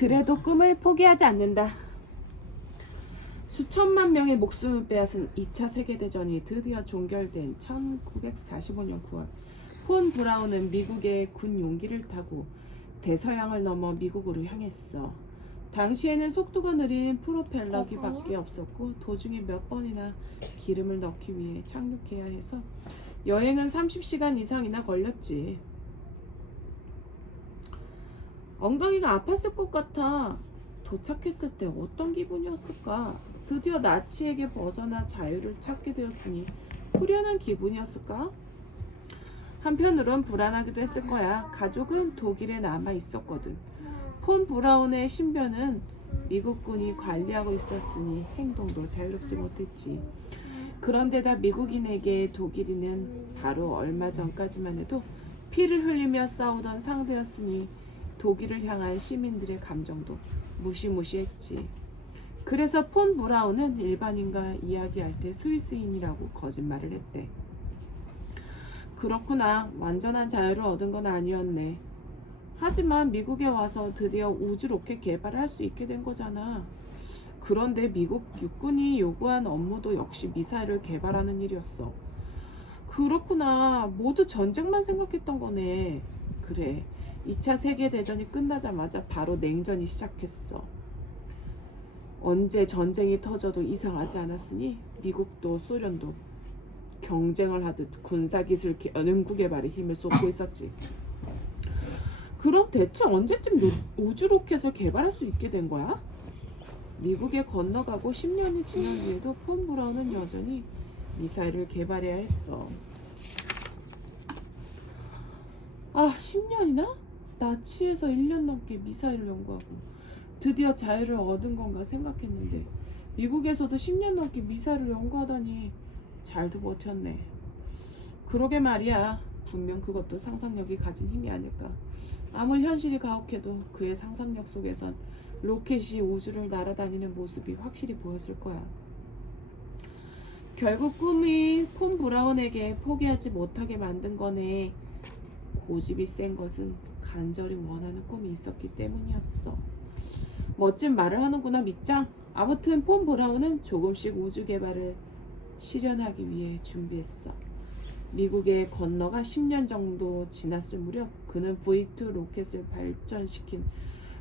그래도 꿈을 포기하지 않는다. 수천만 명의 목숨을 빼앗은 2차 세계대전이 드디어 종결된 1945년 9월, 폰 브라운은 미국의 군 용기를 타고 대서양을 넘어 미국으로 향했어. 당시에는 속도가 느린 프로펠러기밖에 없었고 도중에 몇 번이나 기름을 넣기 위해 착륙해야 해서 여행은 30시간 이상이나 걸렸지. 엉덩이가 아팠을 것 같아. 도착했을 때 어떤 기분이었을까? 드디어 나치에게 벗어나 자유를 찾게 되었으니 후련한 기분이었을까? 한편으론 불안하기도 했을 거야. 가족은 독일에 남아 있었거든. 폰 브라운의 신변은 미국군이 관리하고 있었으니 행동도 자유롭지 못했지. 그런데다 미국인에게 독일인은 바로 얼마 전까지만 해도 피를 흘리며 싸우던 상대였으니 독일을 향한 시민들의 감정도 무시무시했지. 그래서 폰 브라운은 일반인과 이야기할 때 스위스인이라고 거짓말을 했대. 그렇구나. 완전한 자유를 얻은 건 아니었네. 하지만 미국에 와서 드디어 우주 로켓 개발을 할 수 있게 된 거잖아. 그런데 미국 육군이 요구한 업무도 역시 미사일을 개발하는 일이었어. 그렇구나. 모두 전쟁만 생각했던 거네. 그래. 2차 세계대전이 끝나자마자 바로 냉전이 시작했어. 언제 전쟁이 터져도 이상하지 않았으니 미국도 소련도 경쟁을 하듯 군사기술 연구 개발에 힘을 쏟고 있었지. 그럼 대체 언제쯤 우주 로켓을 개발할 수 있게 된 거야? 미국에 건너가고 10년이 지난 뒤에도 폰 브라운은 여전히 미사일을 개발해야 했어. 10년이나? 나치에서 1년 넘게 미사일을 연구하고 드디어 자유를 얻은 건가 생각했는데 미국에서도 10년 넘게 미사일을 연구하다니 잘도 버텼네. 그러게 말이야. 분명 그것도 상상력이 가진 힘이 아닐까. 아무리 현실이 가혹해도 그의 상상력 속에선 로켓이 우주를 날아다니는 모습이 확실히 보였을 거야. 결국 꿈이 폰 브라운에게 포기하지 못하게 만든 거네. 고집이 센 것은 간절히 원하는 꿈이 있었기 때문이었어. 멋진 말을 하는구나, 밑장. 아무튼 폰 브라운은 조금씩 우주 개발을 실현하기 위해 준비했어. 미국에 건너가 10년 정도 지났을 무렵 그는 V2 로켓을 발전시킨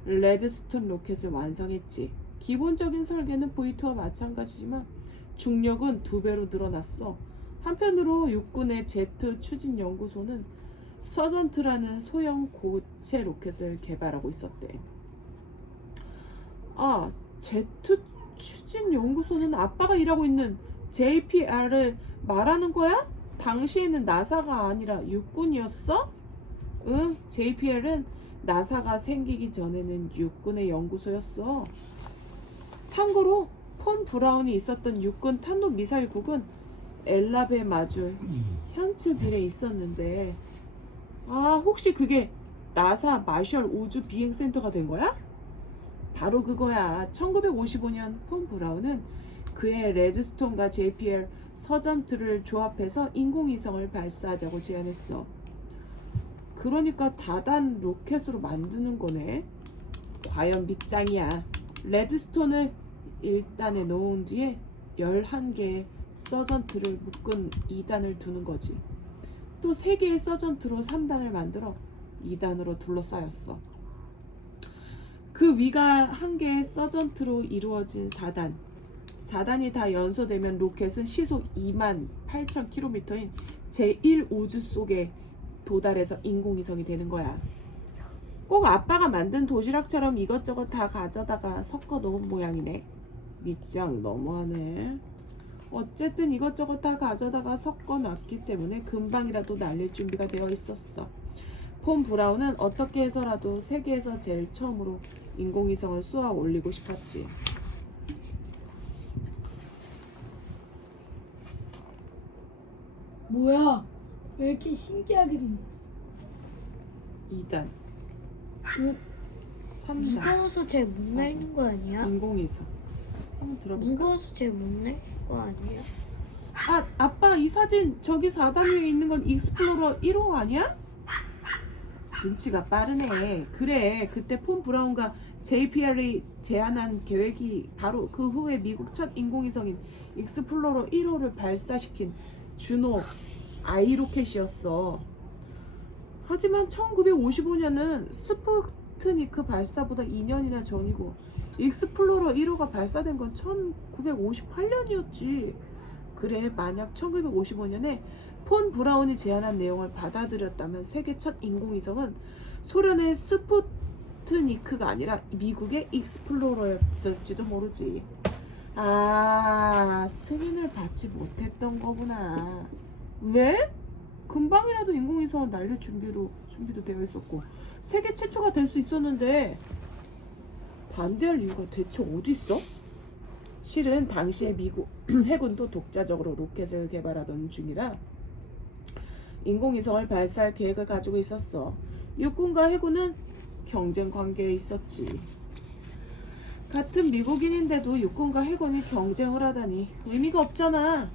레드스톤 로켓을 완성했지. 기본적인 설계는 V2와 마찬가지지만 중력은 2배로 늘어났어. 한편으로 육군의 제트 추진 연구소는 서전트라는 소형 고체 로켓을 개발하고 있었대. 제트 추진 연구소는 아빠가 일하고 있는 JPL을 말하는 거야? 당시에는 나사가 아니라 육군이었어? 응, JPL은 나사가 생기기 전에는 육군의 연구소였어. 참고로 폰 브라운이 있었던 육군 탄도미사일국은 엘라베 마줄 현츠빌에 있었는데 혹시 그게 나사 마셜 우주 비행센터가 된 거야? 바로 그거야. 1955년 폰 브라운은 그의 레드스톤과 JPL 서전트를 조합해서 인공위성을 발사하자고 제안했어. 그러니까 다단 로켓으로 만드는 거네. 과연 밑장이야. 레드스톤을 1단에 놓은 뒤에 11개의 서전트를 묶은 2단을 두는 거지. 또 3개의 서전트로 3단을 만들어 2단으로 둘러싸였어. 그 위가 1개의 서전트로 이루어진 4단. 4단이 다 연소되면 로켓은 시속 28,000km인 제1우주 속에 도달해서 인공위성이 되는 거야. 꼭 아빠가 만든 도시락처럼 이것저것 다 가져다가 섞어 놓은 모양이네. 밑장 너무하네. 어쨌든 이것저것 다 가져다가 섞어 놨기 때문에 금방이라도 날릴 준비가 되어 있었어. 폰 브라운은 어떻게 해서라도 세계에서 제일 처음으로 인공위성을 쏘아 올리고 싶었지. 뭐야? 왜 이렇게 신기하게 생겼어? 2단, 무, 3단, 무거워서 잘 못 날는 거 아니야? 인공위성. 한번 들어볼까? 무거워서 잘 못 날 거 아니야? 아빠 이 사진 저기 4단 위에 있는 건 익스플로러 1호 아니야? 눈치가 빠르네. 그래, 그때 폰 브라운과 JPL이 제안한 계획이 바로 그 후에 미국 첫 인공위성인 익스플로러 1호를 발사시킨 주노 아이로켓이었어. 하지만 1955년은 스푸트니크 발사보다 2년이나 전이고 익스플로러 1호가 발사된 건 1958년이었지. 그래, 만약 1955년에 폰 브라운이 제안한 내용을 받아들였다면 세계 첫 인공위성은 소련의 스푸트니크가 아니라 미국의 익스플로러였을지도 모르지. 아, 승인을 받지 못했던 거구나. 왜? 금방이라도 인공위성을 날릴 준비도 되어 있었고 세계 최초가 될 수 있었는데 반대할 이유가 대체 어디 있어? 실은 당시에 미국 해군도 독자적으로 로켓을 개발하던 중이라 인공위성을 발사할 계획을 가지고 있었어. 육군과 해군은 경쟁 관계에 있었지. 같은 미국인인데도 육군과 해군이 경쟁을 하다니 의미가 없잖아.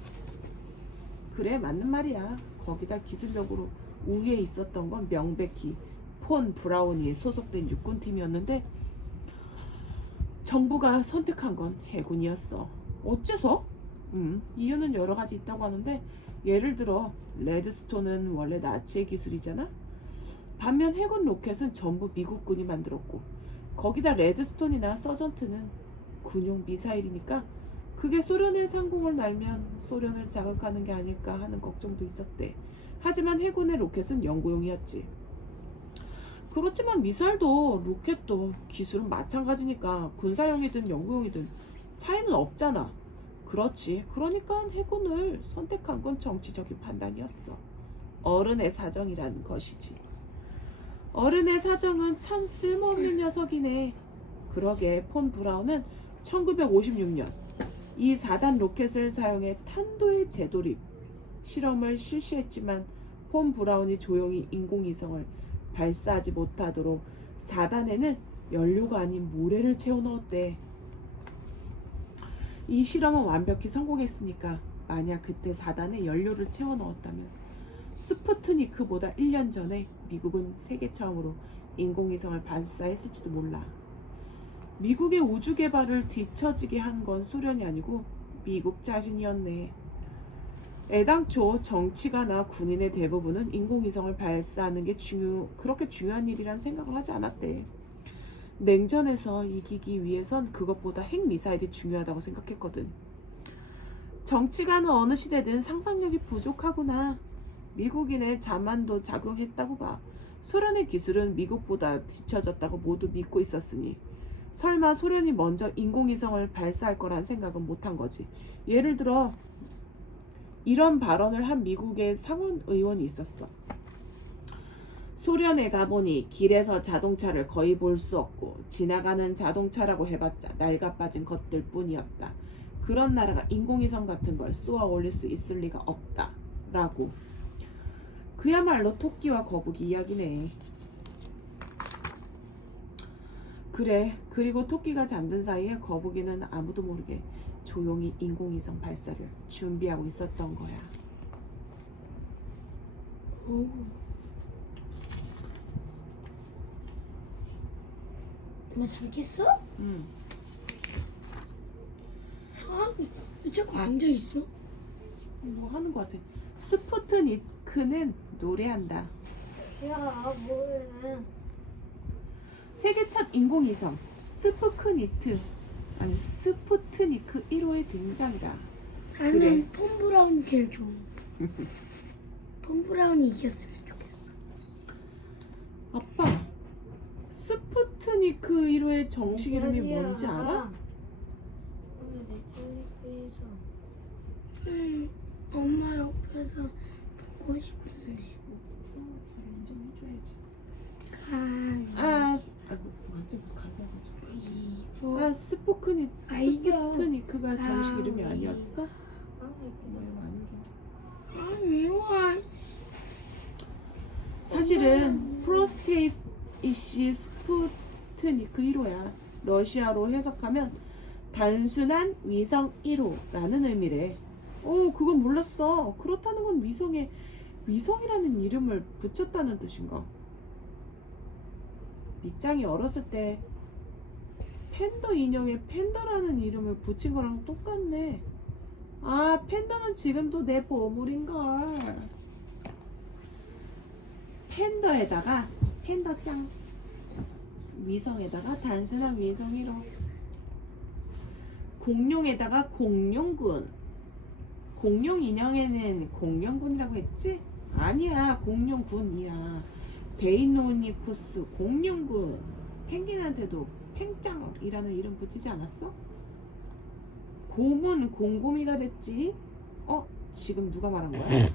그래, 맞는 말이야. 거기다 기술력으로 우위에 있었던 건 명백히 폰 브라운이 소속된 육군팀이었는데 정부가 선택한 건 해군이었어. 어째서? 이유는 여러 가지 있다고 하는데 예를 들어 레드스톤은 원래 나치의 기술이잖아. 반면 해군 로켓은 전부 미국군이 만들었고 거기다 레드스톤이나 서전트는 군용 미사일이니까 그게 소련의 상공을 날면 소련을 자극하는 게 아닐까 하는 걱정도 있었대. 하지만 해군의 로켓은 연구용이었지. 그렇지만 미사일도 로켓도 기술은 마찬가지니까 군사용이든 연구용이든 차이는 없잖아. 그렇지. 그러니까 해군을 선택한 건 정치적인 판단이었어. 어른의 사정이란 것이지. 어른의 사정은 참 쓸모없는 녀석이네. 그러게 폰 브라운은 1956년 이 4단 로켓을 사용해 탄도의 재도립 실험을 실시했지만 폰 브라운이 조용히 인공위성을 발사하지 못하도록 4단에는 연료가 아닌 모래를 채워 넣었대. 이 실험은 완벽히 성공했으니까 만약 그때 4단에 연료를 채워 넣었다면 스푸트니크보다 1년 전에 미국은 세계 처음으로 인공위성을 발사했을지도 몰라. 미국의 우주 개발을 뒤처지게 한 건 소련이 아니고 미국 자신이었네. 애당초 정치가나 군인의 대부분은 인공위성을 발사하는 게 그렇게 중요한 일이란 생각을 하지 않았대. 냉전에서 이기기 위해선 그것보다 핵미사일이 중요하다고 생각했거든. 정치가는 어느 시대든 상상력이 부족하구나. 미국인의 자만도 작용했다고 봐. 소련의 기술은 미국보다 뒤처졌다고 모두 믿고 있었으니 설마 소련이 먼저 인공위성을 발사할 거란 생각은 못한 거지. 예를 들어 이런 발언을 한 미국의 상원 의원이 있었어. 소련에 가보니 길에서 자동차를 거의 볼 수 없고 지나가는 자동차라고 해봤자 낡아빠진 것들 뿐이었다. 그런 나라가 인공위성 같은 걸 쏘아 올릴 수 있을 리가 없다. 라고. 그야말로 토끼와 거북이 이야기네. 그래. 그리고 토끼가 잠든 사이에 거북이는 아무도 모르게 조용히 인공위성 발사를 준비하고 있었던 거야. 오. 엄마 잠겠어? 응. 아, 왜 자꾸 앉아 있어? 뭐 하는 거 같아. 스푸트니크는 노래한다. 야, 뭐해? 세계 첫 인공위성 스푸트니크 1호의 등장이다. 나는 그래. 폰 브라운이 제일 좋은. 폰 브라운이 이겼으면 좋겠어. 아빠, 스푸트니크 1호의 정식 이름이 뭔지 알아? 엄마 옆에서 보고 싶은데. 좀 해줘야지. 아, 완전 가벼워가지고. 이거. 스푸트니크가 아이고. 정식 이름이 아니었어? 미워. 사실은 프로스테이시 스푸트니크 1호야. 러시아로 해석하면 단순한 위성 1호라는 의미래. 그건 몰랐어. 그렇다는 건 위성에 위성이라는 이름을 붙였다는 뜻인가? 밑장이 어렸을 때 팬더 인형에 팬더라는 이름을 붙인 거랑 똑같네. 아, 팬더는 지금도 내 보물인걸. 팬더에다가 팬더짱, 위성에다가 단순한 위성 1호, 공룡에다가 공룡군. 공룡 인형에는 공룡군이라고 했지? 아니야, 공룡군이야. 데이노니쿠스 공룡군. 펭귄한테도 팽짱이라는 이름 붙이지 않았어? 곰은 곰곰이가 됐지? 지금 누가 말한 거야?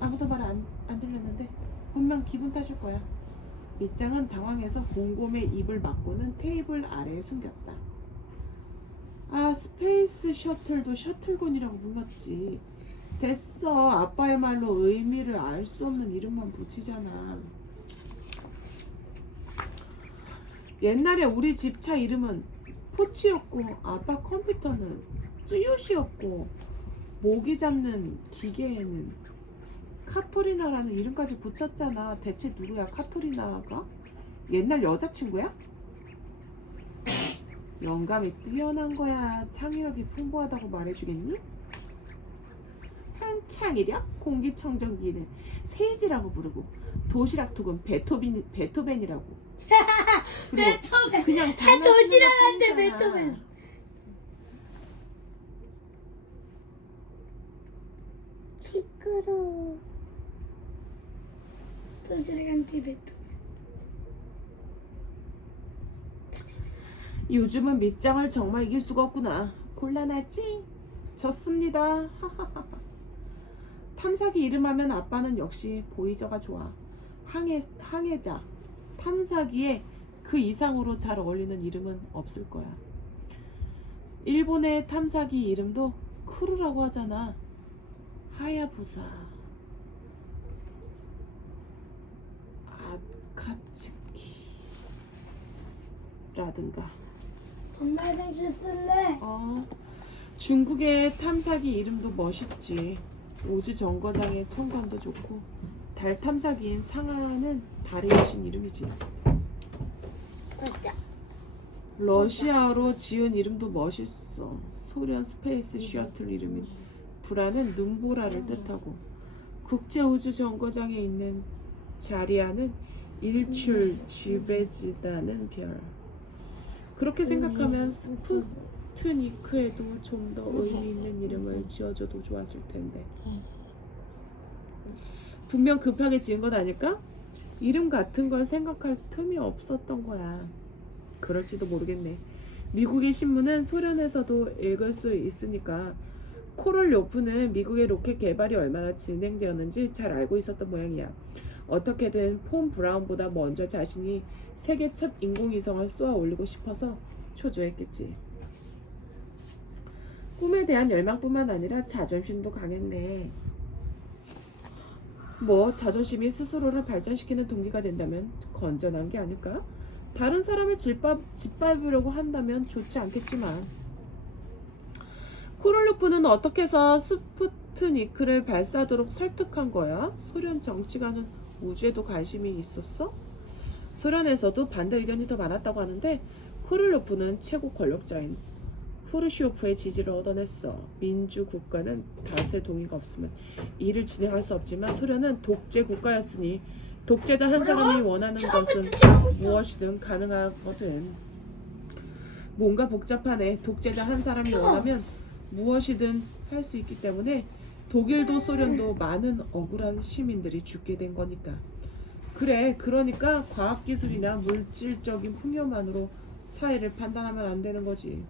아무도 말 안 들렸는데 분명 기분 탓일 거야. 밑장은 당황해서 곰곰의 입을 막고는 테이블 아래에 숨겼다. 스페이스 셔틀도 셔틀군이라고 불렀지. 됐어. 아빠의 말로 의미를 알 수 없는 이름만 붙이잖아. 옛날에 우리 집 차 이름은 포치였고 아빠 컴퓨터는 쯔요시였고 모기 잡는 기계에는 카토리나라는 이름까지 붙였잖아. 대체 누구야 카토리나가? 옛날 여자친구야? 영감이 뛰어난 거야. 창의력이 풍부하다고 말해주겠니? 창의력? 공기청정기는 세지라고 부르고 도시락통은 베토벤이라고. 베토벤. 그냥 장난치는 도시락한테 것뿐이잖아. 베토벤. 시끄러워. 도시락한테 베토벤. 요즘은 밑장을 정말 이길 수가 없구나. 곤란하지? 졌습니다. 탐사기 이름하면 아빠는 역시 보이저가 좋아. 항해자. 탐사기에 그 이상으로 잘 어울리는 이름은 없을 거야. 일본의 탐사기 이름도 크루라고 하잖아. 하야부사, 아카츠키라든가. 엄마 화장실 쓸래? 중국의 탐사기 이름도 멋있지. 우주 정거장의 청관도 좋고, 달 탐사기인 상하는 달의 여신 이름이지. 러시아어로 지은 이름도 멋있어. 소련 스페이스 셔틀 이름인 브라는 눈보라를 뜻하고, 국제 우주 정거장에 있는 자리아는 일출 쥐베지다는 별. 그렇게 생각하면 스푸트니크에도 좀 더 의미 있는 이름을 지어줘도 좋았을 텐데. 분명 급하게 지은 건 아닐까? 이름 같은 걸 생각할 틈이 없었던 거야. 그럴지도 모르겠네. 미국의 신문은 소련에서도 읽을 수 있으니까 코롤요프는 미국의 로켓 개발이 얼마나 진행되었는지 잘 알고 있었던 모양이야. 어떻게든 폰 브라운보다 먼저 자신이 세계 첫 인공위성을 쏘아 올리고 싶어서 초조했겠지. 꿈에 대한 열망뿐만 아니라 자존심도 강했네. 자존심이 스스로를 발전시키는 동기가 된다면 건전한 게 아닐까? 다른 사람을 짓밟으려고 한다면 좋지 않겠지만. 코롤로프는 어떻게 해서 스푸트니크를 발사하도록 설득한 거야? 소련 정치가는 우주에도 관심이 있었어? 소련에서도 반대 의견이 더 많았다고 하는데 코롤로프는 최고 권력자인 후르시오프의 지지를 얻어냈어. 민주 국가는 다수의 동의가 없으면 일을 진행할 수 없지만 소련은 독재 국가였으니 독재자 한 사람이 원하는 것은 무엇이든 가능하거든. 뭔가 복잡하네. 독재자 한 사람이 원하면 무엇이든 할 수 있기 때문에 독일도 소련도 많은 억울한 시민들이 죽게 된 거니까. 그래, 그러니까 과학기술이나 물질적인 풍요만으로 사회를 판단하면 안 되는 거지.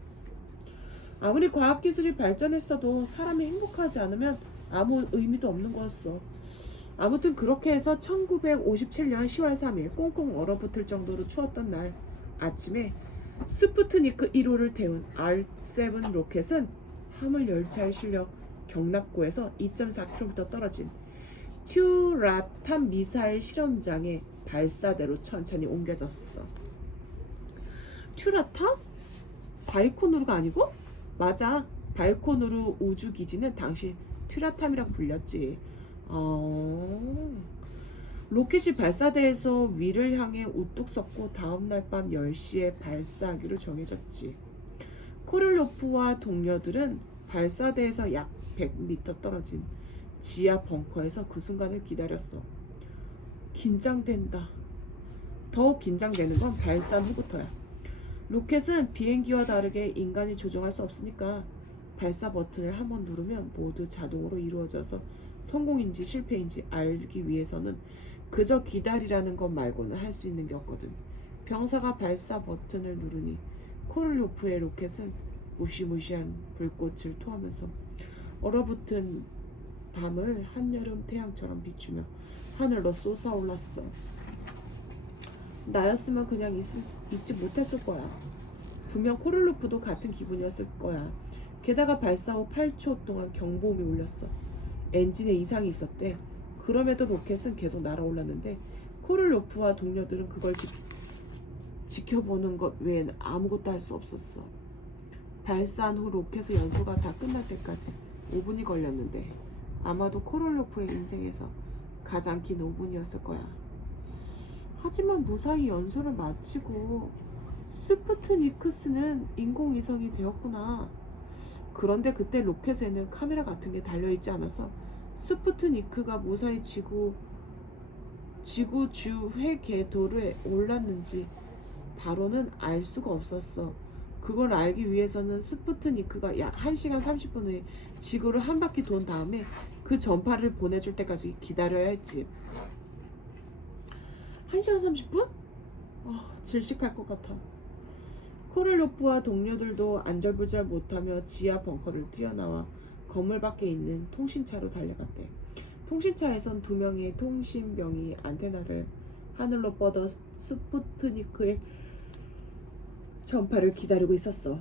아무리 과학기술이 발전했어도 사람이 행복하지 않으면 아무 의미도 없는 거였어. 아무튼 그렇게 해서 1957년 10월 3일 꽁꽁 얼어붙을 정도로 추웠던 날 아침에 스푸트니크 1호를 태운 R7 로켓은 화물 열차에 실려 경납고에서 2.4km 떨어진 튜라탄 미사일 실험장의 발사대로 천천히 옮겨졌어. 튜라탄? 바이코누르가 아니고? 맞아. 바이코누르 우주기지는 당시 튜라탐이라고 불렸지. 로켓이 발사대에서 위를 향해 우뚝 섰고 다음날 밤 10시에 발사하기로 정해졌지. 코를로프와 동료들은 발사대에서 약 100m 떨어진 지하 벙커에서 그 순간을 기다렸어. 긴장된다. 더욱 긴장되는 건 발사한 후부터야. 로켓은 비행기와 다르게 인간이 조종할 수 없으니까 발사 버튼을 한번 누르면 모두 자동으로 이루어져서 성공인지 실패인지 알기 위해서는 그저 기다리라는 것 말고는 할 수 있는 게 없거든. 병사가 발사 버튼을 누르니 코를로프의 로켓은 무시무시한 불꽃을 토하면서 얼어붙은 밤을 한여름 태양처럼 비추며 하늘로 솟아올랐어. 나였으면 그냥 잊지 못했을 거야. 분명 코를로프도 같은 기분이었을 거야. 게다가 발사 후 8초 동안 경보음이 울렸어. 엔진에 이상이 있었대. 그럼에도 로켓은 계속 날아올랐는데 코를로프와 동료들은 그걸 지켜보는 것 외엔 아무것도 할 수 없었어. 발사한 후 로켓의 연소가 다 끝날 때까지 5분이 걸렸는데 아마도 코를로프의 인생에서 가장 긴 5분이었을 거야. 하지만 무사히 연소를 마치고 스푸트니크스는 인공위성이 되었구나. 그런데 그때 로켓에는 카메라 같은 게 달려있지 않아서 스푸트니크가 무사히 지구 주회 궤도에 올랐는지 바로는 알 수가 없었어. 그걸 알기 위해서는 스푸트니크가 약 1시간 30분 후에 지구를 한 바퀴 돈 다음에 그 전파를 보내줄 때까지 기다려야 했지. 1시간 30분? 질식할 것 같아. 코를로프와 동료들도 안절부절 못하며 지하 벙커를 뛰어나와 건물 밖에 있는 통신차로 달려갔대. 통신차에선 2명의 통신병이 안테나를 하늘로 뻗어 스푸트니크의 전파를 기다리고 있었어.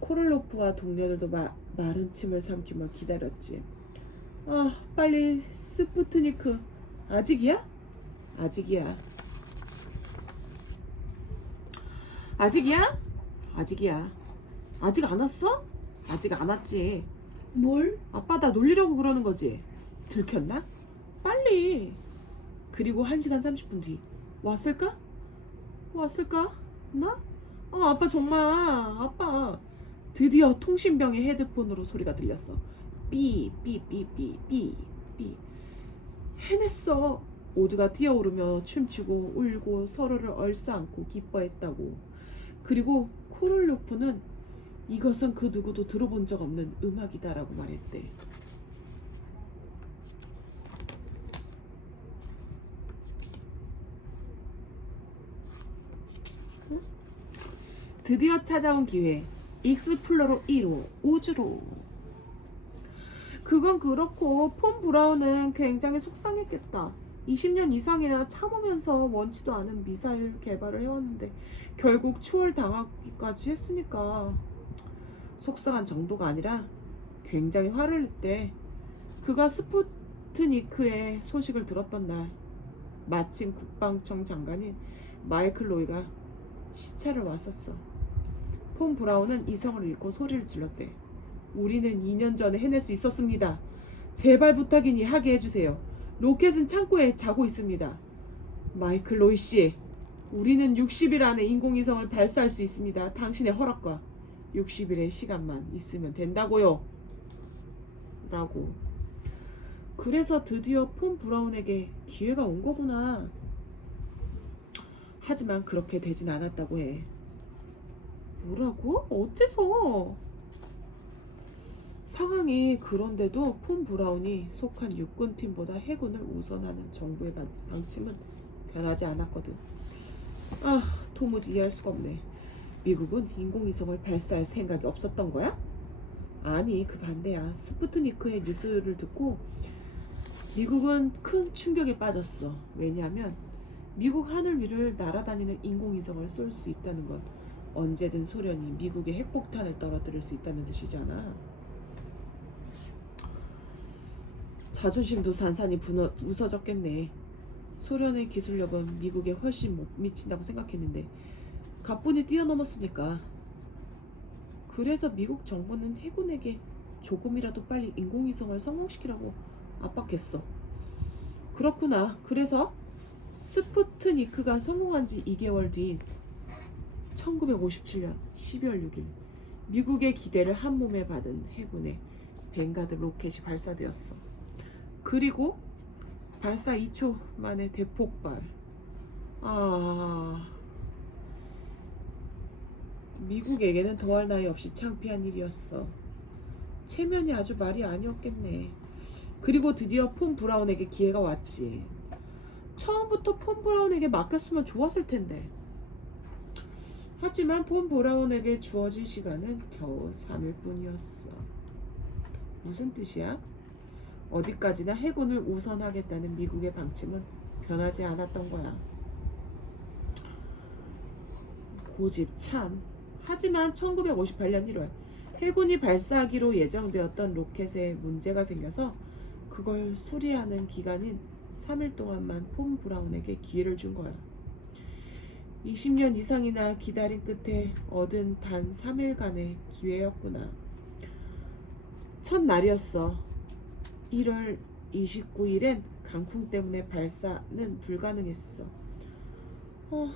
코를로프와 동료들도 마른 침을 삼키며 기다렸지. 빨리 스푸트니크. 아직이야? 아직이야. 아직이야? 아직이야. 아직 안 왔어? 아직 안 왔지. 뭘? 아빠 나 놀리려고 그러는 거지. 들켰나? 빨리. 그리고 1시간 30분 뒤. 왔을까? 왔을까? 나? 아빠 정말. 아빠. 드디어 통신병의 헤드폰으로 소리가 들렸어. 삐삐삐삐삐삐. 해냈어. 모두가 뛰어오르며 춤추고 울고 서로를 얼싸안고 기뻐했다고. 그리고 코를로프는 이것은 그 누구도 들어본 적 없는 음악이다라고 말했대. 드디어 찾아온 기회. 익스플로러 1호 우주로. 그건 그렇고 폰 브라운은 굉장히 속상했겠다. 20년 이상이나 참으면서 원치도 않은 미사일 개발을 해왔는데 결국 추월당하기까지 했으니까 속상한 정도가 아니라 굉장히 화를 냈대. 그가 스푸트니크의 소식을 들었던 날 마침 국방청 장관인 마이클 로이가 시찰을 왔었어. 폰 브라운은 이성을 잃고 소리를 질렀대. 우리는 2년 전에 해낼 수 있었습니다. 제발 부탁이니 하게 해주세요. 로켓은 창고에 자고 있습니다. 마이클 로이 씨, 우리는 60일 안에 인공위성을 발사할 수 있습니다. 당신의 허락과 60일의 시간만 있으면 된다고요. 라고. 그래서 드디어 폰 브라운에게 기회가 온 거구나. 하지만 그렇게 되진 않았다고 해. 뭐라고? 어째서? 상황이 그런데도 폰 브라운이 속한 육군팀보다 해군을 우선하는 정부의 방침은 변하지 않았거든. 도무지 이해할 수가 없네. 미국은 인공위성을 발사할 생각이 없었던 거야? 아니, 그 반대야. 스푸트니크의 뉴스를 듣고 미국은 큰 충격에 빠졌어. 왜냐하면 미국 하늘 위를 날아다니는 인공위성을 쏠 수 있다는 건 언제든 소련이 미국의 핵폭탄을 떨어뜨릴 수 있다는 뜻이잖아. 자존심도 산산이 무너졌겠네. 소련의 기술력은 미국에 훨씬 못 미친다고 생각했는데 가뿐히 뛰어넘었으니까. 그래서 미국 정부는 해군에게 조금이라도 빨리 인공위성을 성공시키라고 압박했어. 그렇구나. 그래서 스푸트니크가 성공한 지 2개월 뒤인 1957년 12월 6일 미국의 기대를 한 몸에 받은 해군의 뱅가드 로켓이 발사되었어. 그리고 발사 2초 만에 대폭발. 미국에게는 더할 나위 없이 창피한 일이었어. 체면이 아주 말이 아니었겠네. 그리고 드디어 폰 브라운에게 기회가 왔지. 처음부터 폰 브라운에게 맡겼으면 좋았을 텐데. 하지만 폰 브라운에게 주어진 시간은 겨우 3일 뿐이었어. 무슨 뜻이야? 어디까지나 해군을 우선하겠다는 미국의 방침은 변하지 않았던 거야. 고집 참. 하지만 1958년 1월 해군이 발사하기로 예정되었던 로켓에 문제가 생겨서 그걸 수리하는 기간인 3일 동안만 폰 브라운에게 기회를 준 거야. 20년 이상이나 기다린 끝에 얻은 단 3일간의 기회였구나. 첫날이었어. 1월 29일엔 강풍 때문에 발사는 불가능했어.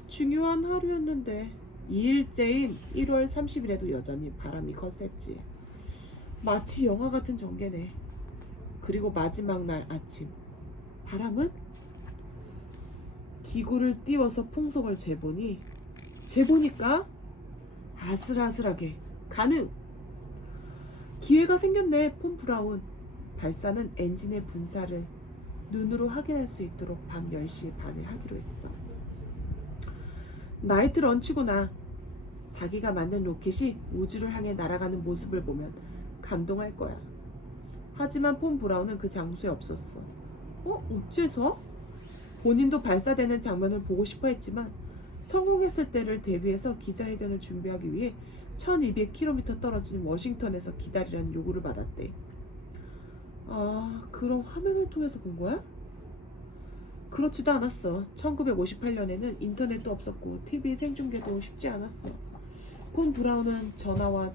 중요한 하루였는데 2일째인 1월 30일에도 여전히 바람이 거셌지. 마치 영화 같은 전개네. 그리고 마지막 날 아침 바람은 기구를 띄워서 풍속을 재보니까 아슬아슬하게 가능. 기회가 생겼네. 폰 브라운. 발사는 엔진의 분사를 눈으로 확인할 수 있도록 밤 10시 반에 하기로 했어. 나이트 런치구나. 자기가 만든 로켓이 우주를 향해 날아가는 모습을 보면 감동할 거야. 하지만 폰 브라운은 그 장소에 없었어. 어째서? 본인도 발사되는 장면을 보고 싶어 했지만 성공했을 때를 대비해서 기자회견을 준비하기 위해 1200km 떨어진 워싱턴에서 기다리라는 요구를 받았대. 그럼 화면을 통해서 본 거야? 그렇지도 않았어. 1958년에는 인터넷도 없었고 TV 생중계도 쉽지 않았어. 폰 브라운은 전화와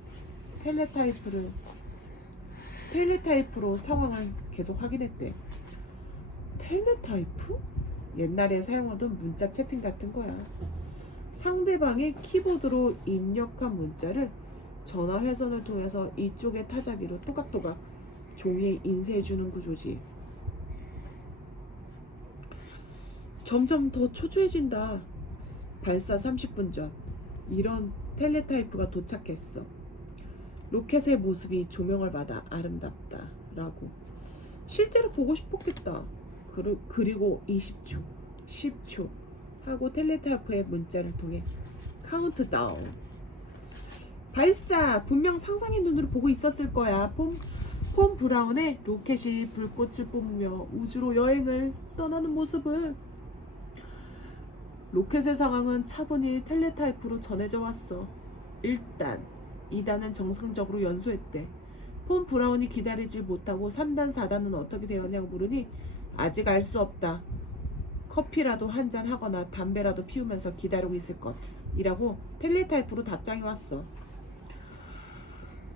텔레타이프로 상황을 계속 확인했대. 텔레타이프? 옛날에 사용하던 문자 채팅 같은 거야. 상대방의 키보드로 입력한 문자를 전화 회선을 통해서 이쪽의 타자기로 또각또각 종이에 인쇄해주는 구조지. 점점 더 초조해진다. 발사 30분 전 이런 텔레타이프가 도착했어. 로켓의 모습이 조명을 받아 아름답다 라고. 실제로 보고 싶었겠다. 그리고 20초 10초 하고 텔레타이프의 문자를 통해 카운트다운. 발사! 분명 상상의 눈으로 보고 있었을 거야. 폰 브라운의 로켓이 불꽃을 뿜으며 우주로 여행을 떠나는 모습을. 로켓의 상황은 차분히 텔레타이프로 전해져 왔어. 1단, 2단은 정상적으로 연소했대. 폰 브라운이 기다리지 못하고 3단, 4단은 어떻게 되었냐고 물으니 아직 알 수 없다. 커피라도 한잔 하거나 담배라도 피우면서 기다리고 있을 것이라고 텔레타이프로 답장이 왔어.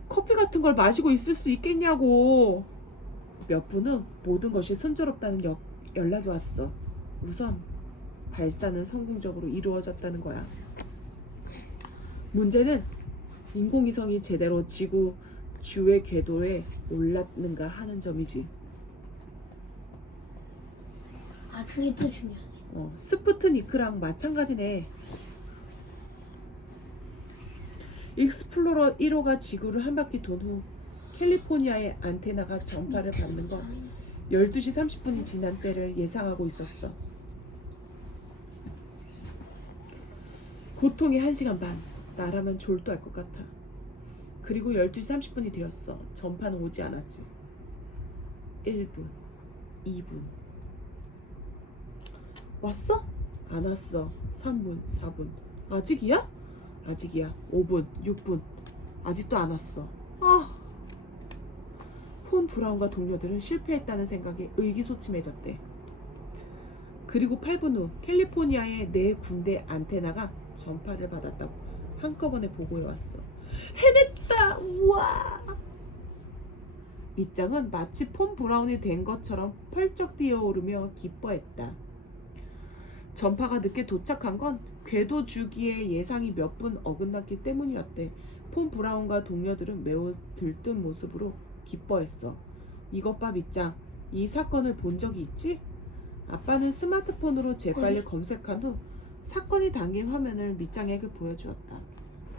커피 같은 걸 마시고 있을 수 있겠냐고. 몇 분 후 모든 것이 순조롭다는 연락이 왔어. 우선 발사는 성공적으로 이루어졌다는 거야. 문제는 인공위성이 제대로 지구 주의 궤도에 올랐는가 하는 점이지. 그게 더 중요하네. 스푸트니크랑 마찬가지네. 익스플로러 1호가 지구를 한 바퀴 돈 후 캘리포니아의 안테나가 전파를 받는 건 12시 30분이 지난 때를 예상하고 있었어. 고통의 1시간 반. 나라면 졸도할 것 같아. 그리고 12시 30분이 되었어. 전파는 오지 않았지. 1분, 2분. 왔어? 안 왔어. 3분, 4분. 아직이야? 아직이야. 5분, 6분. 아직도 안 왔어. 폰 브라운과 동료들은 실패했다는 생각에 의기소침해졌대. 그리고 8분 후 캘리포니아의 4군데 안테나가 전파를 받았다고 한꺼번에 보고해왔어. 해냈다! 우와! 밑장은 마치 폰 브라운이 된 것처럼 펄쩍 뛰어오르며 기뻐했다. 전파가 늦게 도착한 건 궤도 주기의 예상이 몇 분 어긋났기 때문이었대. 폰 브라운과 동료들은 매우 들뜬 모습으로 기뻐했어. 이것 봐, 밑장. 이 사건을 본 적이 있지? 아빠는 스마트폰으로 재빨리 검색한 후 사건이 담긴 화면을 밑장에게 보여주었다.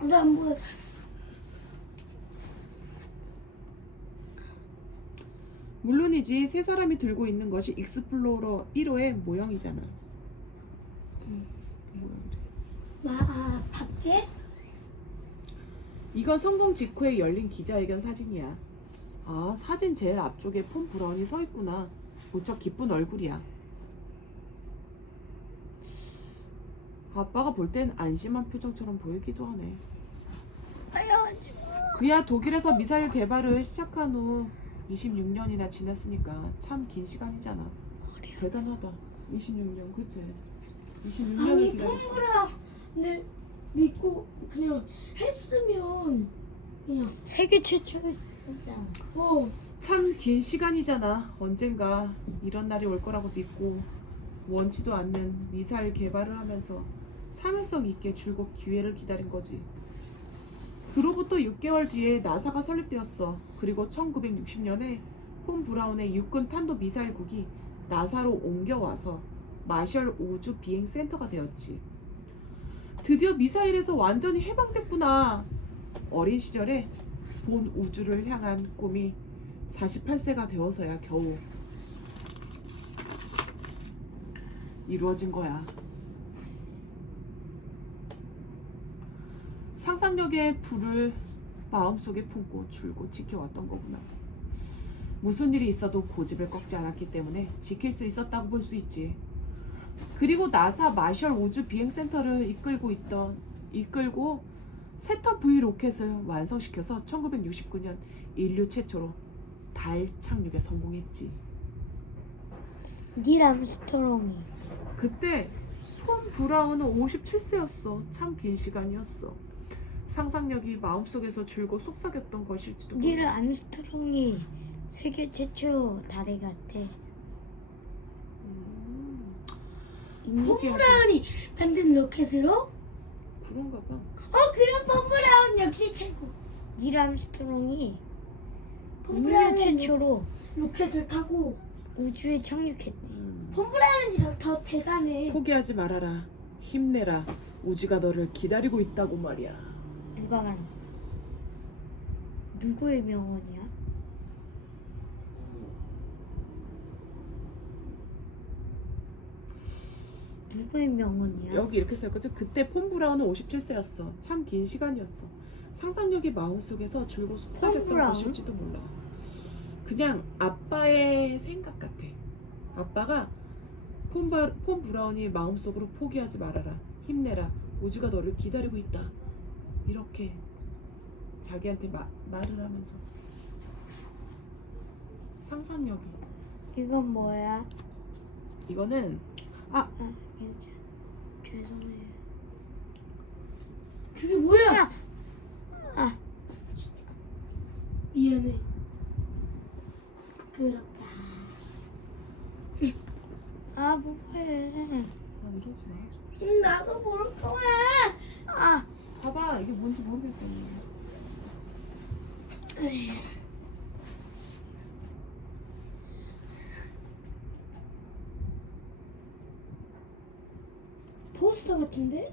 나안 보여. 물론이지, 세 사람이 들고 있는 것이 익스플로러 1호의 모형이잖아. 모형이래. 박제? 이건 성공 직후에 열린 기자회견 사진이야. 아, 사진 제일 앞쪽에 폰 브라운이 서 있구나. 무척 기쁜 얼굴이야. 아빠가 볼 땐 안심한 표정처럼 보이기도 하네. 그야 독일에서 미사일 개발을 시작한 후 26년이나 지났으니까 참 긴 시간이잖아. 대단하다. 26년, 그치? 26년을 아니 기다렸어. 폰브라 내 믿고 그냥 했으면 그냥 세계 최초였잖아. 참 긴 시간이잖아. 언젠가 이런 날이 올 거라고 믿고 원치도 않는 미사일 개발을 하면서 참을성 있게 줄곧 기회를 기다린 거지. 그로부터 6개월 뒤에 나사가 설립되었어. 그리고 1960년에 폰 브라운의 육군 탄도 미사일국이 나사로 옮겨와서 마셜 우주 비행 센터가 되었지. 드디어 미사일에서 완전히 해방됐구나. 어린 시절에 본 우주를 향한 꿈이 48세가 되어서야 겨우 이루어진 거야. 상상력의 불을 마음속에 품고 줄곧 지켜왔던 거구나. 무슨 일이 있어도 고집을 꺾지 않았기 때문에 지킬 수 있었다고 볼 수 있지. 그리고 나사 마셜 우주 비행센터를 이끌고 세터 V 로켓을 완성시켜서 1969년 인류 최초로 달 착륙에 성공했지. 닐 암스트롱이. 그때 폰 브라운은 57세였어. 참 긴 시간이었어. 상상력이 마음속에서 줄곧 속삭였던 것일지도 닐 몰라. 암스트롱이 세계 최초 달에 갔대. 포기하지. 폰브라운이 만든 로켓으로? 그런가 봐. 그럼 폰브라운 역시 최고. 닐 암스트롱이 인류 폰브라운은 최초로 로켓을 타고 우주에 착륙했대. 폰브라운이 더 대단해. 포기하지 말아라. 힘내라. 우주가 너를 기다리고 있다고 말이야. 누가 만? 누구의 명언이야? 누구의 명언이야? 여기 이렇게 써있거든. 그때 폰 브라운은 57세였어. 참 긴 시간이었어. 상상력이 마음속에서 줄곧 속삭였던 브라운? 것일지도 몰라. 그냥 아빠의 생각 같아. 아빠가 폰 브라운이 마음속으로 포기하지 말아라. 힘내라. 우주가 너를 기다리고 있다. 이렇게 자기한테 말을 하면서 상상력이. 이건 뭐야? 이거는 아, 괜찮아. 죄송해요. 그게 뭐야? 아, 미안해. 부끄럽다. 아, 뭐해? 아, 이러지 마. 나도 모를 거야. 아, 봐봐, 이게 뭔지 모르겠어. 포스터 같은데?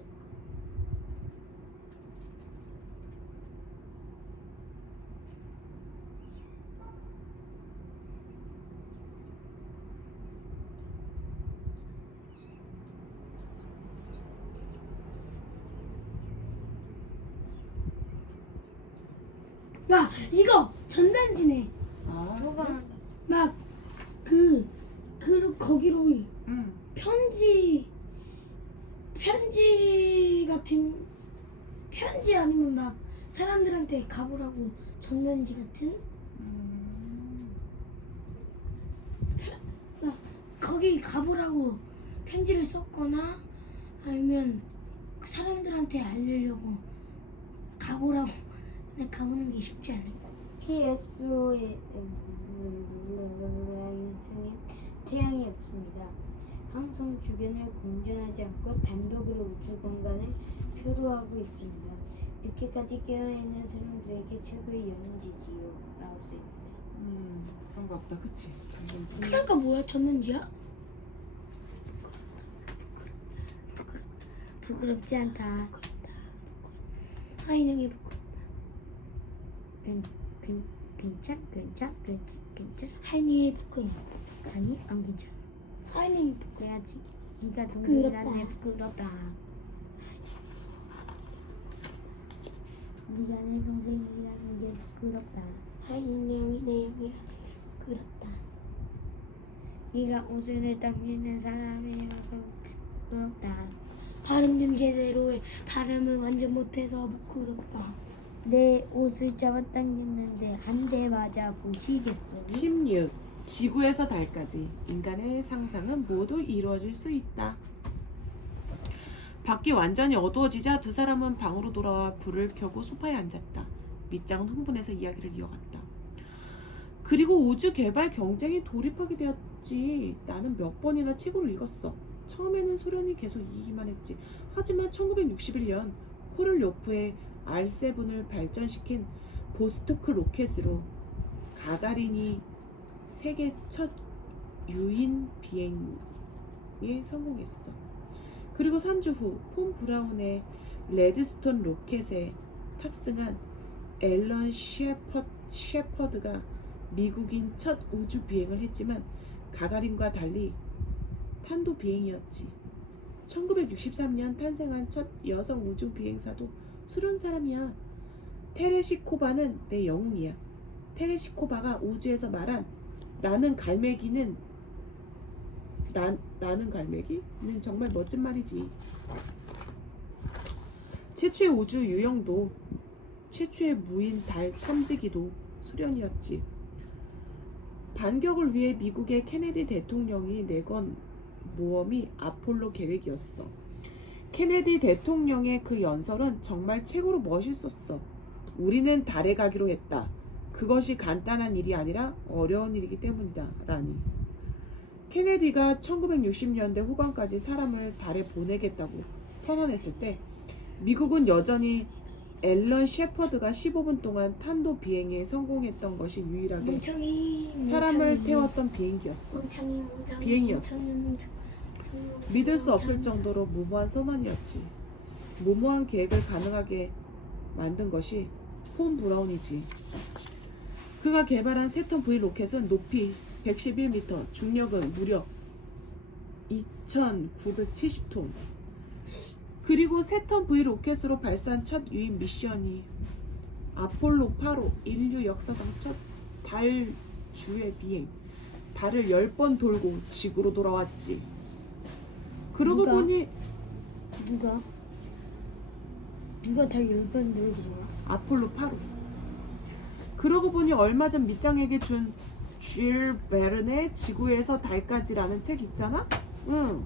야, 이거 전단지네. 아, 뭐가? 막 거기로 응. 편지 같은 편지 아니면 막 사람들한테 가보라고 전단지 같은 막 거기 가보라고 편지를 썼거나 아니면 사람들한테 알리려고 가보라고. 근데 가보는 게 쉽지 않을 거야. PSO에 태양이 없습니다. 항상 주변을 공전하지 않고 단독으로 우주 공간을 표류하고 있습니다. 늦게까지 깨어있는 사람들에게 최고의 여행지지요. 라고 써있는데. 그런 거 없다, 그치? 그러니까 뭐야? 졌는지야? 부끄럽지 않다. 하인형이 부끄럽다. 괜찮? 하인이 부끄러워. 아니 안 괜찮아. 하인형이 부끄러워. 그래야지. 네가 부끄럽다. 동생이란데 부끄럽다. 네가 내 동생이라는 게 부끄럽다. 하인형이 내 형이라 부끄럽다. 네가 옷을 당기는 사람이어서 부끄럽다. 발음 제대로 해. 발음을 완전 못해서 부끄럽다. 내 옷을 잡아당겼는데 한 대 맞아 보시겠어? 16. 지구에서 달까지 인간의 상상은 모두 이루어질 수 있다. 밖이 완전히 어두워지자 두 사람은 방으로 돌아와 불을 켜고 소파에 앉았다. 밑장은 흥분해서 이야기를 이어갔다. 그리고 우주 개발 경쟁에 돌입하게 되었지. 나는 몇 번이나 책을 읽었어. 처음에는 소련이 계속 이기기만 했지. 하지만 1961년 코를요프의 R7을 발전시킨 보스토크 로켓으로 가가린이 세계 첫 유인 비행에 성공했어. 그리고 3주 후 폰 브라운의 레드스톤 로켓에 탑승한 앨런 셰퍼드가 미국인 첫 우주 비행을 했지만 가가린과 달리 탄도 비행이었지. 1963년 탄생한 첫 여성 우주 비행사도 소련 사람이야. 테레시코바는 내 영웅이야. 테레시코바가 우주에서 말한 나는 갈매기는 정말 멋진 말이지. 최초의 우주 유영도 최초의 무인 달 탐지기도 소련이었지. 반격을 위해 미국의 케네디 대통령이 내건 모험이 아폴로 계획이었어. 케네디 대통령의 그 연설은 정말 최고로 멋있었어. 우리는 달에 가기로 했다. 그것이 간단한 일이 아니라 어려운 일이기 때문이다. 라니. 케네디가 1960년대 후반까지 사람을 달에 보내겠다고 선언했을 때 미국은 여전히 앨런 셰퍼드가 15분 동안 탄도 비행에 성공했던 것이 유일하게 사람을 태웠던 비행기였어. 비행이었어. 믿을 수 없을 정도로 무모한 선언이었지. 무모한 계획을 가능하게 만든 것이 폰 브라운이지. 그가 개발한 세턴 V 로켓은 높이 111m, 중력은 무려 2,970톤. 그리고 세턴 V 로켓으로 발사한 첫 유인 미션이 아폴로 8호, 인류 역사상 첫 달 주의 비행. 달을 10번 돌고 지구로 돌아왔지. 그러고 누가? 보니 누가 달 10번 들고 돌아? 아폴로 8호. 그러고 보니 얼마 전 밑장에게 준 줄 베른의 지구에서 달까지라는 책 있잖아? 응.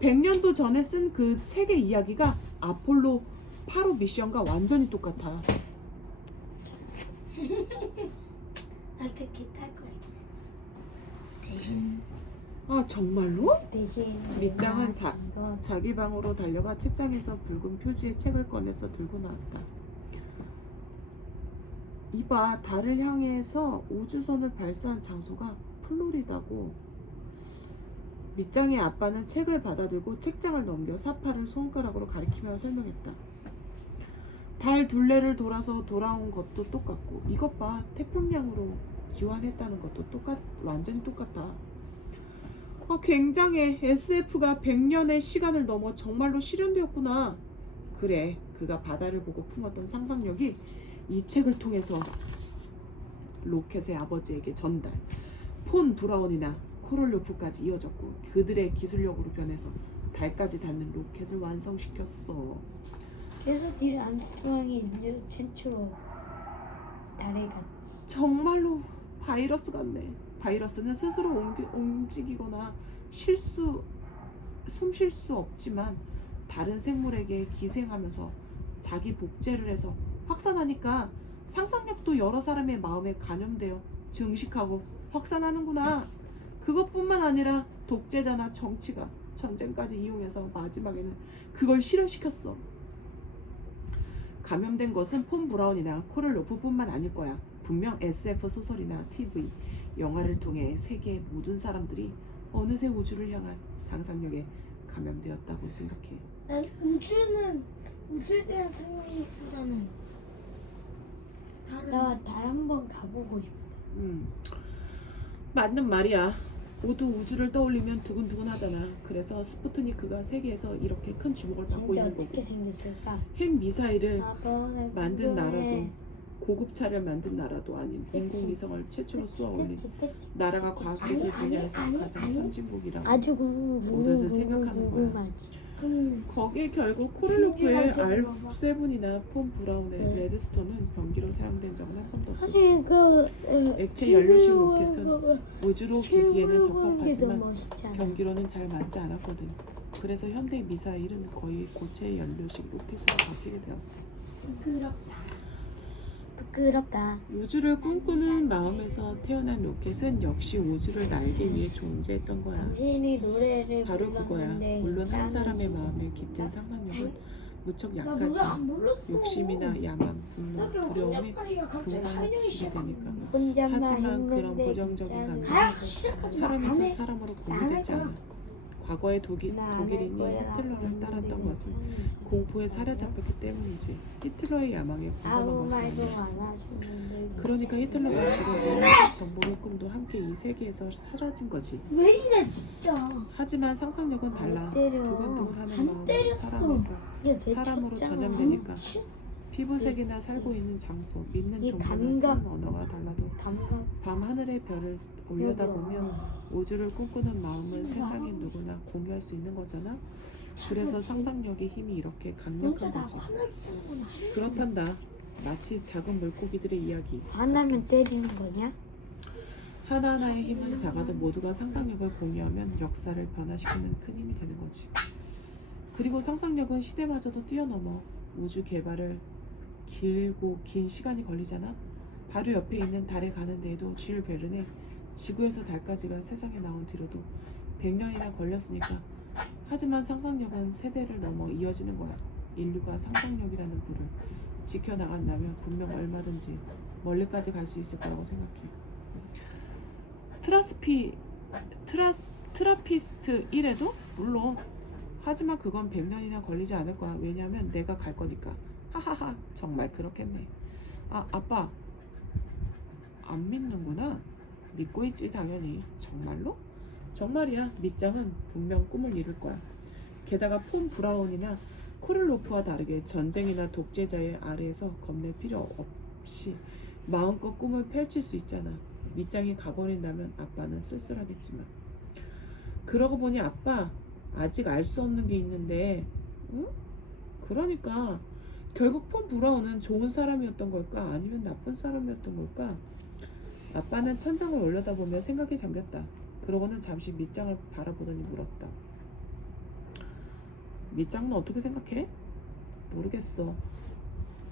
100년도 전에 쓴 그 책의 이야기가 아폴로 8호 미션과 완전히 똑같아. 나 특히 탈 것 같아. 대신 아, 정말로? 대신 밑장은 이거 자기 방으로 달려가 책장에서 붉은 표지의 책을 꺼내서 들고 나왔다. 이봐, 달을 향해서 우주선을 발사한 장소가 플로리다고. 밑장의 아빠는 책을 받아들고 책장을 넘겨 사파를 손가락으로 가리키며 설명했다. 달 둘레를 돌아서 돌아온 것도 똑같고, 이것 봐, 태평양으로 기환했다는 것도 완전히 똑같다. 굉장해. SF가 100년의 시간을 넘어 정말로 실현되었구나. 그래, 그가 바다를 보고 품었던 상상력이 이 책을 통해서 로켓의 아버지에게 전달. 폰 브라운이나 코롤료프까지 이어졌고 그들의 기술력으로 변해서 달까지 닿는 로켓을 완성시켰어. 그래서 닐 암스트롱이 인류 최초로 달에 갔지. 정말로 바이러스 같네. 바이러스는 스스로 움직이거나 숨 쉴 수 없지만 다른 생물에게 기생하면서 자기 복제를 해서 확산하니까 상상력도 여러 사람의 마음에 감염되어 증식하고 확산하는구나. 그것뿐만 아니라 독재자나 정치가 전쟁까지 이용해서 마지막에는 그걸 실현시켰어. 감염된 것은 폰 브라운이나 코렐로프뿐만 아닐 거야. 분명 SF 소설이나 TV, 영화를 통해 세계의 모든 사람들이 어느새 우주를 향한 상상력에 감염되었다고 생각해. 난 우주에 대한 생각보다는 다른 나 달 한번 가보고 싶어. 맞는 말이야. 모두 우주를 떠올리면 두근두근하잖아. 그래서 스푸트니크가 세계에서 이렇게 큰 주목을 받고 진짜 있는 어떻게 거고. 생겼을까? 핵 미사일을 아빠는 만든 나라도 궁금해. 고급차를 만든 나라도 아닌 인공위성을 최초로 쏘아 올린 그치, 그치. 나라가 과학기술 분야에서 아니, 가장 아니. 선진국이라고. 아주 모두들 생각하는 거야. 궁금하지. 거기에 결국 코렐로프의 TV가 좀 R7이나 폰 브라운의 네. 레드스톤은 변기로 사용된 적은 한 번도 없었어. 아니 그 액체 연료식 로켓은 우주로 기기에는 게 적합하지만 멋있잖아. 변기로는 잘 맞지 않았거든. 그래서 현대 미사일은 거의 고체 연료식 로켓으로 바뀌게 되었어. 부끄럽다. 우주를 꿈꾸는 마음에서 태어난 로켓은 역시 우주를 날기 위해 존재했던 거야. 당신이 노래를 바로 그거야. 불렀는데 물론 한 짱이지. 사람의 마음에 깃든 상상력은 무척 나 노래 약하지. 안 불렀어. 욕심이나 야망, 분노, 두려움이 파리가 갑자기 불만을 하려기 지게 시작하는 되니까. 거야. 혼잣말 하지만 그런 했는데 부정적인 괜찮은데. 감정은 시작하지 마. 사람에서 안 해. 사람으로 안 공유되지 할 않아. 과거의 독일인이 나안 할 거야. 히틀러를 따랐던 했는데 것은 괜찮은데. 공포에 사로잡혔기 때문이지. 히틀러의 야망에 공감한 아무 것은 말도 아니었어. 안 하시는데 그러니까 히틀러가 죽은 뒤 정보의 꿈도 함께 이 세계에서 사라진 거지. 왜 이래 진짜. 하지만 상상력은 달라. 안 때려. 두근두근하는 안 마음은 때렸어. 사람에서 이게 내 사람으로 쳤잖아. 전염되니까. 피부색이나 살고 있는 장소, 믿는 이 종교나 쓰는 감각. 언어가 달라도 감각 밤 하늘의 별을 올려다보면 우주를 꿈꾸는 마음은 세상에 누구나 공유할 수 있는 거잖아. 그래서 상상력의 힘이 이렇게 혼자 강력한 나 거지. 화나게 하는구나. 그렇단다. 마치 작은 물고기들의 이야기. 화나면 때리는 거냐? 하나하나의 힘은 작아도 모두가 상상력을 공유하면 역사를 변화시키는 큰 힘이 되는 거지. 그리고 상상력은 시대마저도 뛰어넘어. 우주 개발을 길고 긴 시간이 걸리잖아. 바로 옆에 있는 달에 가는 데에도 줄 베른에 지구에서 달까지가 세상에 나온 뒤로도 100년이나 걸렸으니까. 하지만 상상력은 세대를 넘어 이어지는 거야. 인류가 상상력이라는 불을 지켜나간다면 분명 얼마든지 멀리까지 갈 수 있을 거라고 생각해. 트라피스트 1에도 물론. 하지만 그건 100년이나 걸리지 않을 거야. 왜냐면 내가 갈 거니까. 하하하. 정말 그렇겠네. 아, 아빠 안 믿는구나. 믿고 있지 당연히. 정말로? 정말이야. 밑장은 분명 꿈을 이룰 거야. 게다가 폰 브라운이나 코렐로프와 다르게 전쟁이나 독재자의 아래에서 겁낼 필요 없이 마음껏 꿈을 펼칠 수 있잖아. 밑장이 가버린다면 아빠는 쓸쓸하겠지만. 그러고 보니 아빠 아직 알 수 없는 게 있는데. 응? 그러니까 결국 폰 브라운은 좋은 사람이었던 걸까? 아니면 나쁜 사람이었던 걸까? 아빠는 천장을 올려다보며 생각에 잠겼다. 그러고는 잠시 밑장을 바라보더니 물었다. 밑장은 어떻게 생각해? 모르겠어.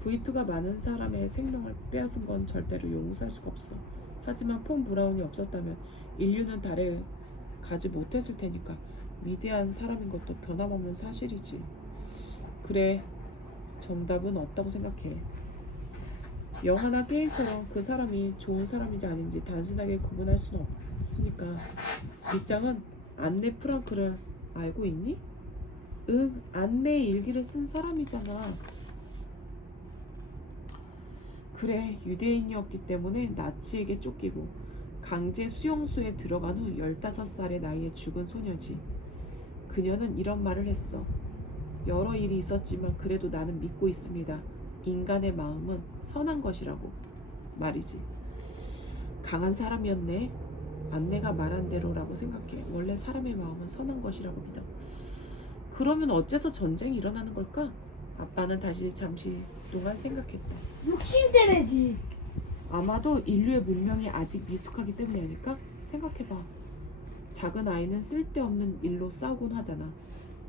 V2가 많은 사람의 생명을 빼앗은 건 절대로 용서할 수가 없어. 하지만 폰 브라운이 없었다면 인류는 달에 가지 못했을 테니까 위대한 사람인 것도 변함없는 사실이지. 그래, 정답은 없다고 생각해. 영화나 게임처럼 그 사람이 좋은 사람인지 아닌지 단순하게 구분할 수는 없으니까. 밑장은 안네 프랑크를 알고 있니? 응, 안네의 일기를 쓴 사람이잖아. 그래, 유대인이었기 때문에 나치에게 쫓기고 강제 수용소에 들어간 후 15살의 나이에 죽은 소녀지. 그녀는 이런 말을 했어. 여러 일이 있었지만 그래도 나는 믿고 있습니다. 인간의 마음은 선한 것이라고 말이지. 강한 사람이었네. 안내가 말한 대로라고 생각해. 원래 사람의 마음은 선한 것이라고 믿어. 그러면 어째서 전쟁이 일어나는 걸까? 아빠는 다시 잠시 동안 생각했다. 욕심 때문이지. 아마도 인류의 문명이 아직 미숙하기 때문이 아닐까? 생각해봐. 작은 아이는 쓸데없는 일로 싸우곤 하잖아.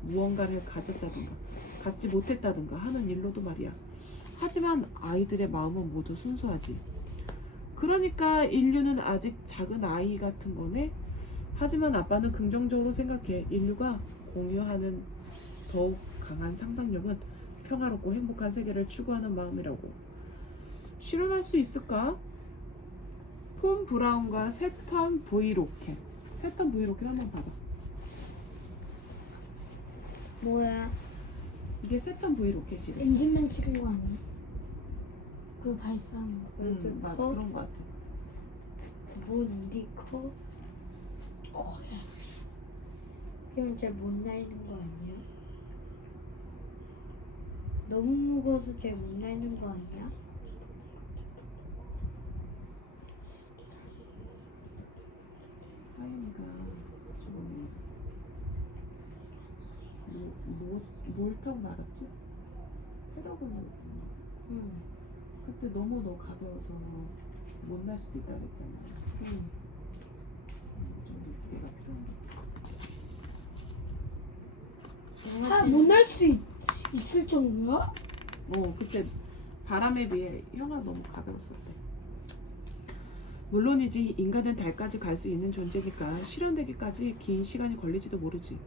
무언가를 가졌다든가 갖지 못했다든가 하는 일로도 말이야. 하지만 아이들의 마음은 모두 순수하지. 그러니까 인류는 아직 작은 아이 같은 거네. 하지만 아빠는 긍정적으로 생각해. 인류가 공유하는 더욱 강한 상상력은 평화롭고 행복한 세계를 추구하는 마음이라고. 실현할 수 있을까? 폰 브라운과 세턴 V 로켓. 세턴 V 로켓 한번 봐봐. 뭐야? 이게 세턴 V 로켓이래. 엔진만 찍은 거 아니야? 그 발사하는 거. 맞아, 커? 그런 거 같아. 뭐 일이 커? 그럼 잘 못 날는 거 아니야? 너무 무거워서 잘 못 날는 거 아니야? 하인이가 저번에 뭘 타고 날았지? 패러글라이더. 응. 그때 너무 너 가벼워서 못 날 수도 있다 그랬잖아. 응. 좀 높이가 필요한데. 아, 못 날 수 있을 정도야? 그때 바람에 비해 형아 너무 가벼웠었대. 물론이지 인간은 달까지 갈 수 있는 존재니까 실현되기까지 긴 시간이 걸리지도 모르지.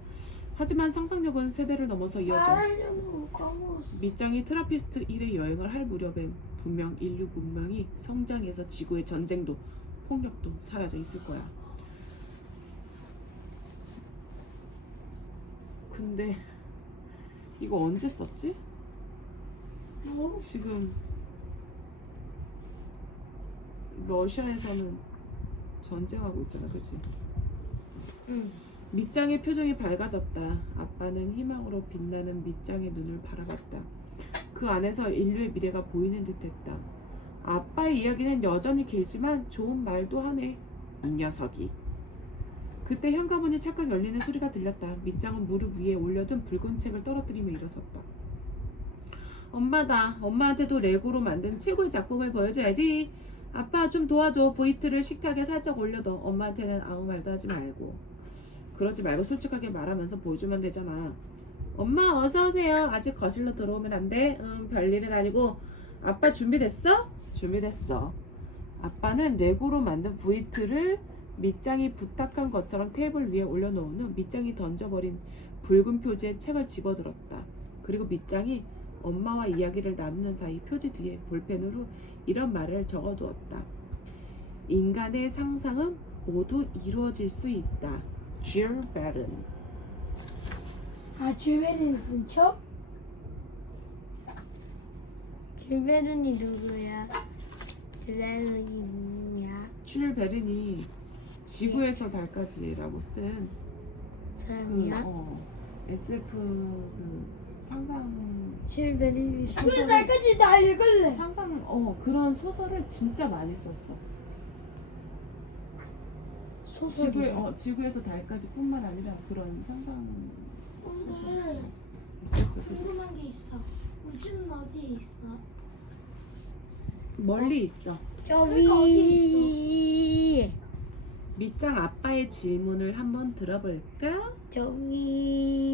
하지만 상상력은 세대를 넘어서 이어져. 말하려고 까먹었어. 밑장이 트라피스트 1의 여행을 할 무렵엔 분명 인류 문명이 성장해서 지구의 전쟁도 폭력도 사라져 있을 거야. 근데 이거 언제 썼지? 뭐? 지금 러시아에서는 전쟁하고 있잖아, 그치? 응. 밑장의 표정이 밝아졌다. 아빠는 희망으로 빛나는 밑장의 눈을 바라봤다. 그 안에서 인류의 미래가 보이는 듯했다. 아빠의 이야기는 여전히 길지만 좋은 말도 하네. 이 녀석이. 그때 현관문이 착각 열리는 소리가 들렸다. 밑장은 무릎 위에 올려둔 붉은 책을 떨어뜨리며 일어섰다. 엄마다. 엄마한테도 레고로 만든 최고의 작품을 보여줘야지. 아빠 좀 도와줘. 브이트를 식탁에 살짝 올려둬. 엄마한테는 아무 말도 하지 말고. 그러지 말고 솔직하게 말하면서 보여주면 되잖아. 엄마 어서오세요. 아직 거실로 들어오면 안 돼. 별일은 아니고. 아빠 준비됐어? 준비됐어. 아빠는 레고로 만든 브이트를 밑장이 부탁한 것처럼 테이블 위에 올려놓은 후 밑장이 던져버린 붉은 표지에 책을 집어들었다. 그리고 밑장이 엄마와 이야기를 나누는 사이 표지 뒤에 볼펜으로 이런 말을 적어두었다. 인간의 상상은 모두 이루어질 수 있다. 줄 베른. 아, 줄베린 쓴 척? 줄베른이 누구야? 줄베른이 누구야? 줄 베른이 지구에서 달까지라고 쓴 사람이야? SF 상상 줄베른이 왜 소설 날까지 나 읽을래? 그런 소설을 진짜 많이 썼어. 지구에서 달까지뿐만 아니라 그런 상상 근데 SF 소설. 궁금한 게 있어. 우주는 어디에 있어? 멀리 있어. 그러니까 어디에 밑장 아빠의 질문을 한번 들어볼까? 저기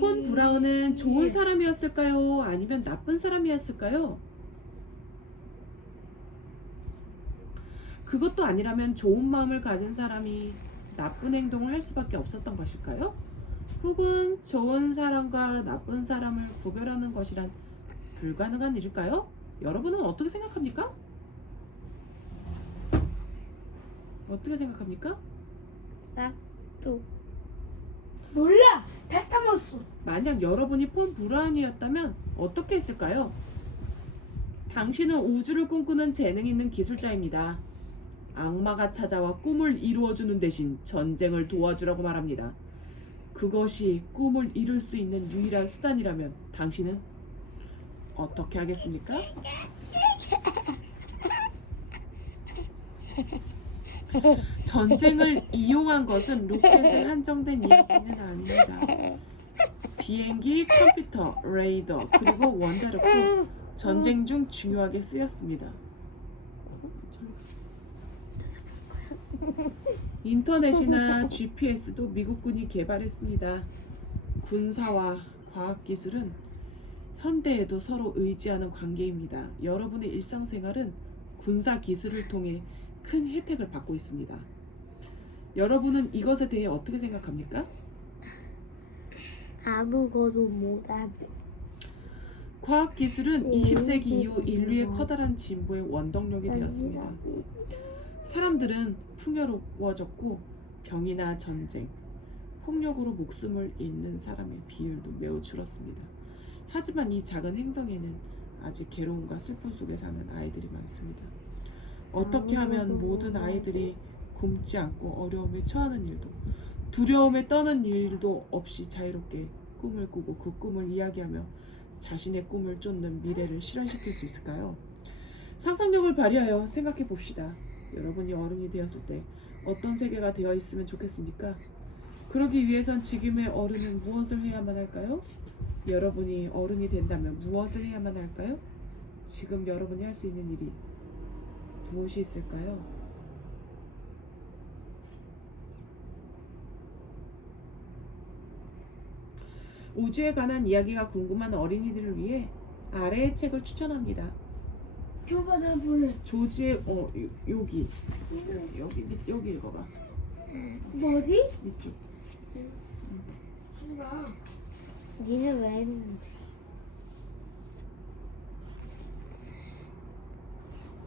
폰 브라운은 좋은 사람이었을까요? 아니면 나쁜 사람이었을까요? 그것도 아니라면 좋은 마음을 가진 사람이 나쁜 행동을 할 수밖에 없었던 것일까요? 혹은 좋은 사람과 나쁜 사람을 구별하는 것이란 불가능한 일일까요? 여러분은 어떻게 생각합니까? 어떻게 생각합니까? 싹둑 몰라. 다 까먹었어. 만약 여러분이 폰 브라운이었다면 어떻게 했을까요? 당신은 우주를 꿈꾸는 재능 있는 기술자입니다. 악마가 찾아와 꿈을 이루어주는 대신 전쟁을 도와주라고 말합니다. 그것이 꿈을 이룰 수 있는 유일한 수단이라면 당신은 어떻게 하겠습니까? 전쟁을 이용한 것은 로켓에 한정된 이야기는 아닙니다. 비행기, 컴퓨터, 레이더, 그리고 원자력도 전쟁 중 중요하게 쓰였습니다. 인터넷이나 GPS도 미국군이 개발했습니다. 군사와 과학기술은 현대에도 서로 의지하는 관계입니다. 여러분의 일상생활은 군사 기술을 통해 큰 혜택을 받고 있습니다. 여러분은 이것에 대해 어떻게 생각합니까? 아무것도 못하게. 과학기술은 20세기 이후 인류의 커다란 진보의 원동력이 되었습니다. 사람들은 풍요로워졌고 병이나 전쟁, 폭력으로 목숨을 잃는 사람의 비율도 매우 줄었습니다. 하지만 이 작은 행성에는 아직 괴로움과 슬픔 속에 사는 아이들이 많습니다. 어떻게 하면 모든 아이들이 굶지 않고 어려움에 처하는 일도 두려움에 떠는 일도 없이 자유롭게 꿈을 꾸고 그 꿈을 이야기하며 자신의 꿈을 쫓는 미래를 실현시킬 수 있을까요? 상상력을 발휘하여 생각해 봅시다. 여러분이 어른이 되었을 때 어떤 세계가 되어 있으면 좋겠습니까? 그러기 위해선 지금의 어른은 무엇을 해야만 할까요? 여러분이 어른이 된다면 무엇을 해야만 할까요? 지금 여러분이 할 수 있는 일이 무엇이 있을까요? 우주에 관한 이야기가 궁금한 어린이들을 위해 아래의 책을 추천합니다. 줘봐, 나 볼래. 조지의 여기 여기 읽어봐. 뭐 어디? 이쪽. 하지 마. 니는 왜 했는데?